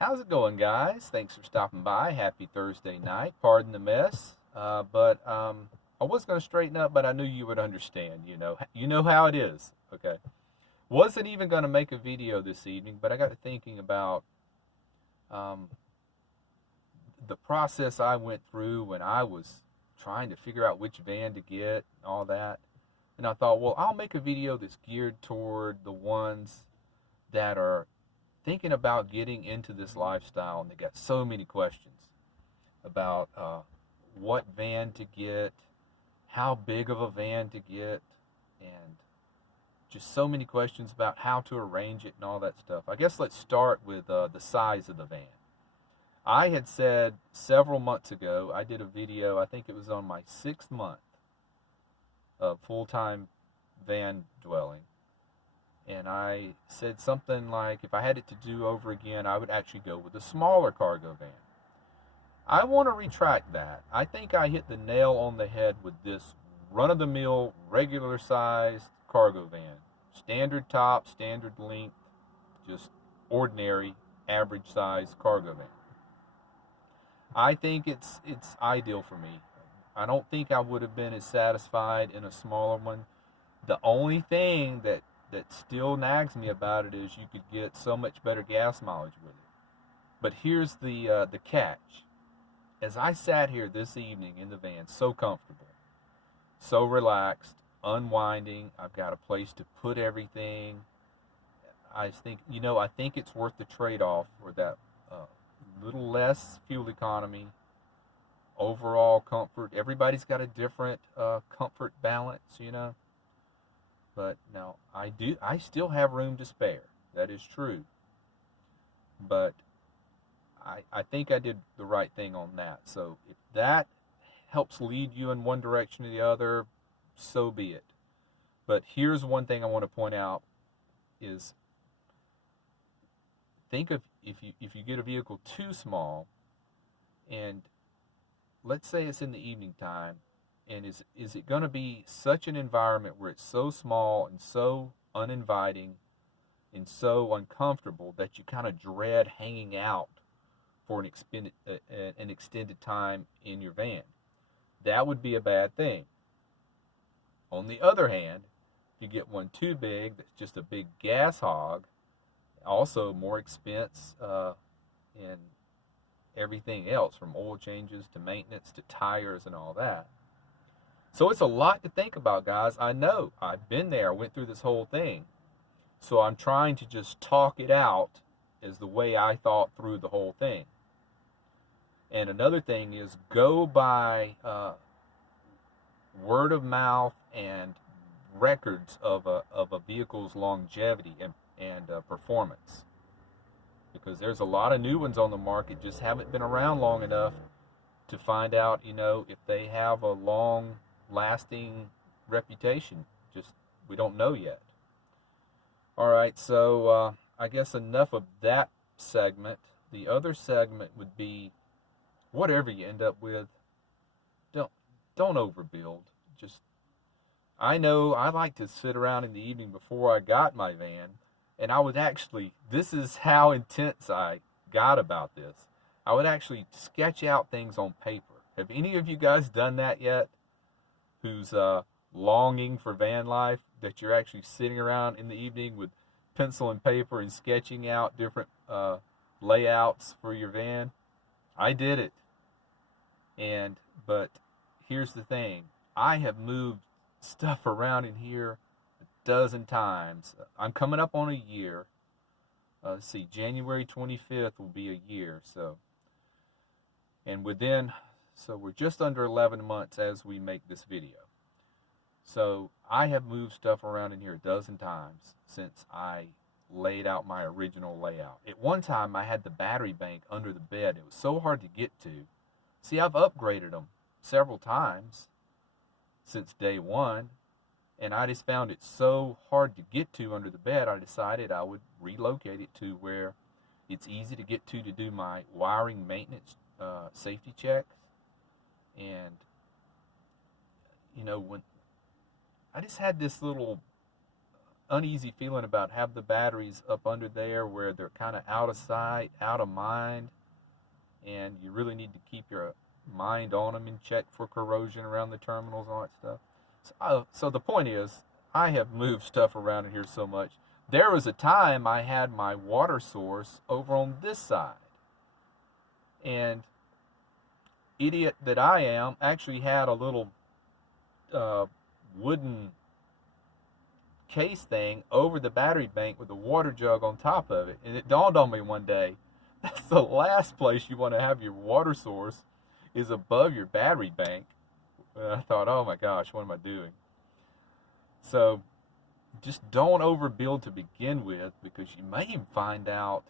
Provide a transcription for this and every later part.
How's it going, guys? Thanks for stopping by. Happy Thursday night. Pardon the mess, but I was going to straighten up, but I knew you would understand. You know how it is. Okay. Wasn't even going to make a video this evening, but I got to thinking about um, the process I went through when I was trying to figure out which van to get and all that. And I thought, well, I'll make a video that's geared toward the ones that are thinking about getting into this lifestyle, and they got so many questions about what van to get, how big of a van to get, and just so many questions about how to arrange it and all that stuff. I guess let's start with the size of the van. I had said several months ago, I did a video, I think it was on my 6th month of full-time van dwelling, and I said something like if I had it to do over again, I would actually go with a smaller cargo van. I want to retract that. I think I hit the nail on the head with this run of the mill, regular sized cargo van. Standard top, standard length, just ordinary, average size cargo van. I think it's ideal for me. I don't think I would have been as satisfied in a smaller one. The only thing that still nags me about it is you could get so much better gas mileage with it. But here's the catch. As I sat here this evening in the van, so comfortable, so relaxed, unwinding, I've got a place to put everything. I think it's worth the trade-off for that little less fuel economy, overall comfort. Everybody's got a different comfort balance. But now I still have room to spare. That is true. But I think I did the right thing on that. So if that helps lead you in one direction or the other, so be it. But here's one thing I want to point out is think of if you get a vehicle too small, and let's say it's in the evening time, and is it going to be such an environment where it's so small and so uninviting and so uncomfortable that you kind of dread hanging out for an extended time in your van? That would be a bad thing. On the other hand, if you get one too big that's just a big gas hog, also more expense in everything else from oil changes to maintenance to tires and all that. So it's a lot to think about, guys. I know. I've been there. I went through this whole thing. So I'm trying to just talk it out as the way I thought through the whole thing. And another thing is go by word of mouth and records of a vehicle's longevity and performance. Because there's a lot of new ones on the market just haven't been around long enough to find out, if they have a long lasting reputation. Just we don't know yet. All right, so I guess enough of that segment. The other segment would be whatever you end up with, don't don't overbuild. Just I know I like to sit around in the evening before I got my van, and I would actually this is how intense I got about this. I would actually sketch out things on paper. Have any of you guys done that yet? Who's longing for van life, that you're actually sitting around in the evening with pencil and paper and sketching out different layouts for your van? I did it. But here's the thing. I have moved stuff around in here a dozen times. I'm coming up on a year. Let's see, January 25th will be a year. So we're just under 11 months as we make this video. So I have moved stuff around in here a dozen times since I laid out my original layout. At one time, I had the battery bank under the bed. It was so hard to get to. See, I've upgraded them several times since day one, and I just found it so hard to get to under the bed, I decided I would relocate it to where it's easy to get to do my wiring maintenance safety checks. And, when I just had this little uneasy feeling about have the batteries up under there where they're kind of out of sight, out of mind, and you really need to keep your mind on them and check for corrosion around the terminals and all that stuff. So the point is, I have moved stuff around in here so much. There was a time I had my water source over on this side, and idiot that I am, actually had a little wooden case thing over the battery bank with a water jug on top of it. And it dawned on me one day, that's the last place you want to have your water source, is above your battery bank. And I thought, oh my gosh, what am I doing? So just don't overbuild to begin with, because you may even find out,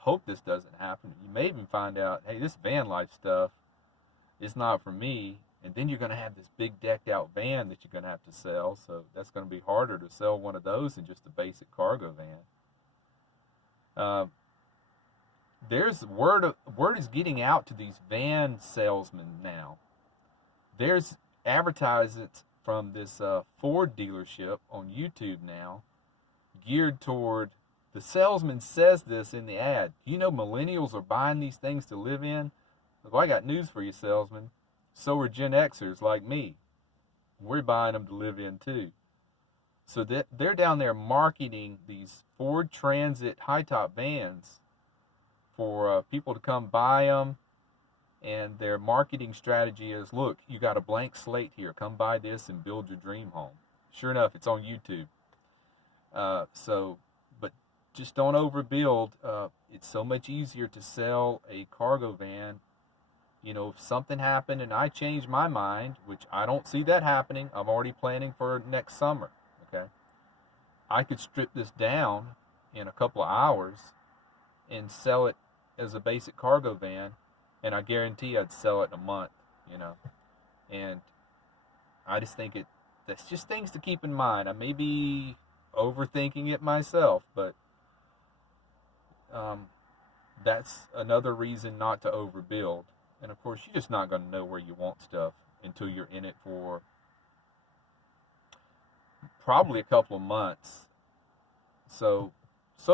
hope this doesn't happen. You may even find out, hey, this van life stuff is not for me. And then you're going to have this big decked out van that you're going to have to sell. So that's going to be harder to sell one of those than just a basic cargo van. There's word is getting out to these van salesmen now. There's advertisements from this Ford dealership on YouTube now geared toward, the salesman says this in the ad, millennials are buying these things to live in. Well, I got news for you, salesman. So are Gen Xers like me. We're buying them to live in too. So they're down there marketing these Ford Transit high-top vans for people to come buy them. And their marketing strategy is, look, you got a blank slate here. Come buy this and build your dream home. Sure enough, it's on YouTube. But just don't overbuild. It's so much easier to sell a cargo van. If something happened and I changed my mind, which I don't see that happening, I'm already planning for next summer, okay? I could strip this down in a couple of hours and sell it as a basic cargo van, and I guarantee I'd sell it in a month, And I just think that's just things to keep in mind. I may be overthinking it myself, but that's another reason not to overbuild. And of course, you're just not going to know where you want stuff until you're in it for probably a couple of months. So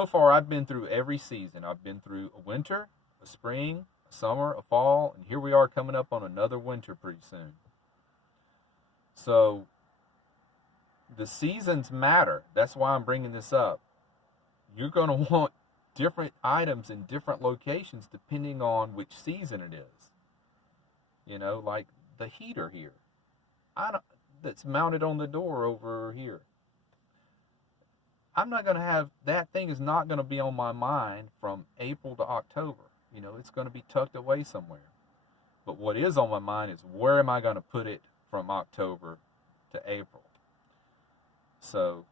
far I've been through every season. I've been through a winter, a spring, a summer, a fall, and here we are coming up on another winter pretty soon. So the seasons matter. That's why I'm bringing this up. You're going to want different items in different locations depending on which season it is. Like the heater here. That's mounted on the door over here. I'm not going to have, that thing is not going to be on my mind from April to October. It's going to be tucked away somewhere. But what is on my mind is, where am I going to put it from October to April? So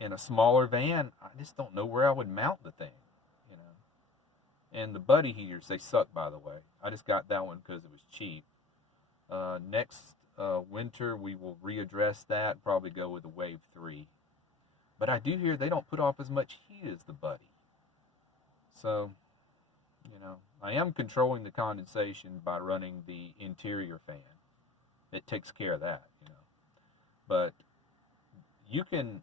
in a smaller van, I just don't know where I would mount the thing. And the buddy heaters, they suck, by the way. I just got that one because it was cheap. Next winter, we will readdress that, probably go with the Wave 3. But I do hear they don't put off as much heat as the buddy. So, I am controlling the condensation by running the interior fan. It takes care of that, But you can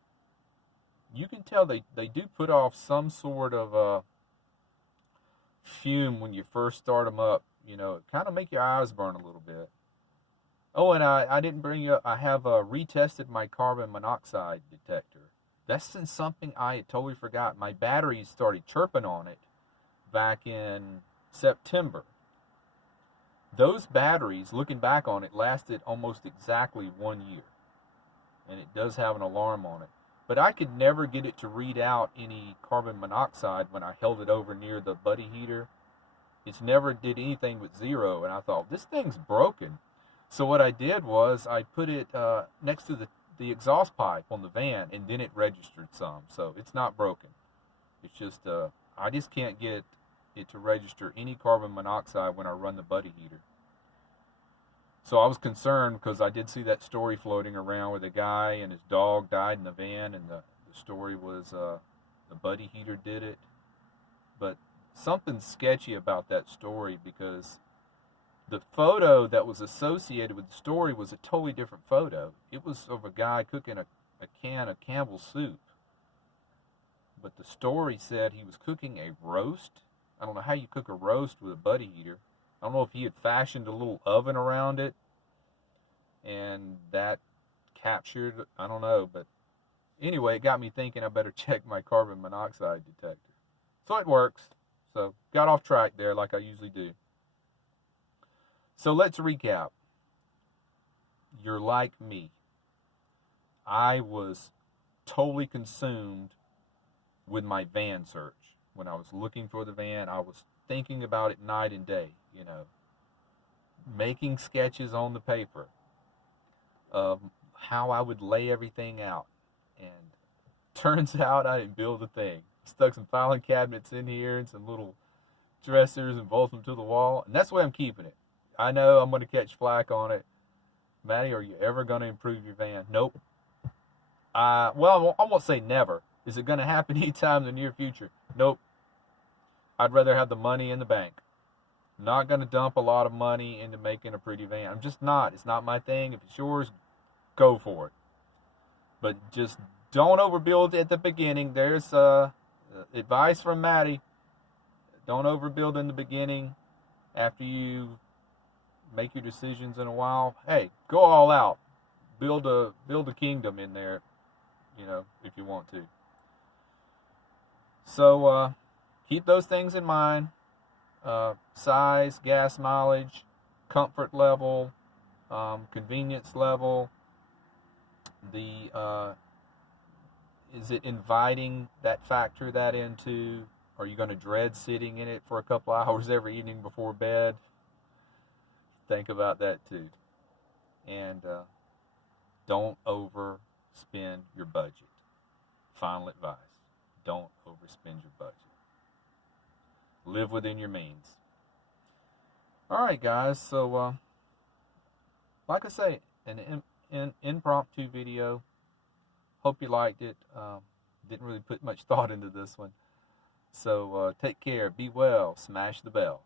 tell they do put off some sort of fume when you first start them up. It kind of make your eyes burn a little bit. Oh, and I didn't bring you up, I have retested my carbon monoxide detector. That's since something I had totally forgot. My batteries started chirping on it back in September. Those batteries, looking back on it, lasted almost exactly 1 year. And it does have an alarm on it. But I could never get it to read out any carbon monoxide when I held it over near the buddy heater. It never did anything but 0. And I thought, this thing's broken. So what I did was I put it next to the exhaust pipe on the van, and then it registered some. So it's not broken. It's just, I just can't get it to register any carbon monoxide when I run the buddy heater. So I was concerned because I did see that story floating around where the guy and his dog died in the van, and the story was the buddy heater did it. But something sketchy about that story, because the photo that was associated with the story was a totally different photo. It was of a guy cooking a a can of Campbell's soup. But the story said he was cooking a roast. I don't know how you cook a roast with a buddy heater. I don't know if he had fashioned a little oven around it and that captured, I don't know. But anyway, it got me thinking I better check my carbon monoxide detector. So it works. So got off track there like I usually do. So let's recap. You're like me. I was totally consumed with my van search. When I was looking for the van, I was thinking about it night and day, you know, making sketches on the paper of how I would lay everything out. And turns out I didn't build a thing. Stuck some filing cabinets in here and some little dressers and bolted them to the wall. And that's the way I'm keeping it. I know I'm going to catch flack on it. Maddie, are you ever going to improve your van? Nope. Well, I won't say never. Is it going to happen anytime in the near future? Nope. I'd rather have the money in the bank. I'm not going to dump a lot of money into making a pretty van. I'm just not. It's not my thing. If it's yours, go for it. But just don't overbuild at the beginning. There's advice from Maddie. Don't overbuild in the beginning. After you make your decisions in a while, hey, go all out. Build a kingdom in there, you know, if you want to. So keep those things in mind. Size, gas mileage, comfort level, convenience level. Is it inviting that, factor that into? Are you going to dread sitting in it for a couple hours every evening before bed? Think about that too. And don't overspend your budget. Final advice. Don't overspend your budget. Live within your means. All right, guys. So, like I say, an impromptu video. Hope you liked it. Didn't really put much thought into this one. So, take care. Be well. Smash the bell.